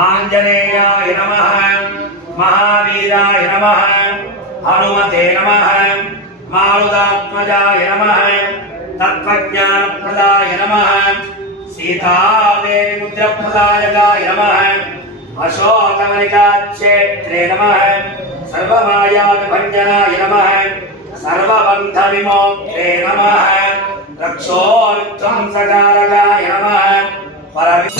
ఆంజనేయాయ నమః మహావీరాయ నమః హనుమతే నమః మారుదాత్మజాయ నమః తత్వజ్ఞానప్రదాయ నమః సీతాదేవి ముద్రప్రదాయకాయ నమః అశోకమలికాక్షేత్రే నమః సర్వమాయా విభంజనాయ నమః సర్వబంధ విమోక్షే నమః రక్షోత్వం సకారకాయ నమః పరమి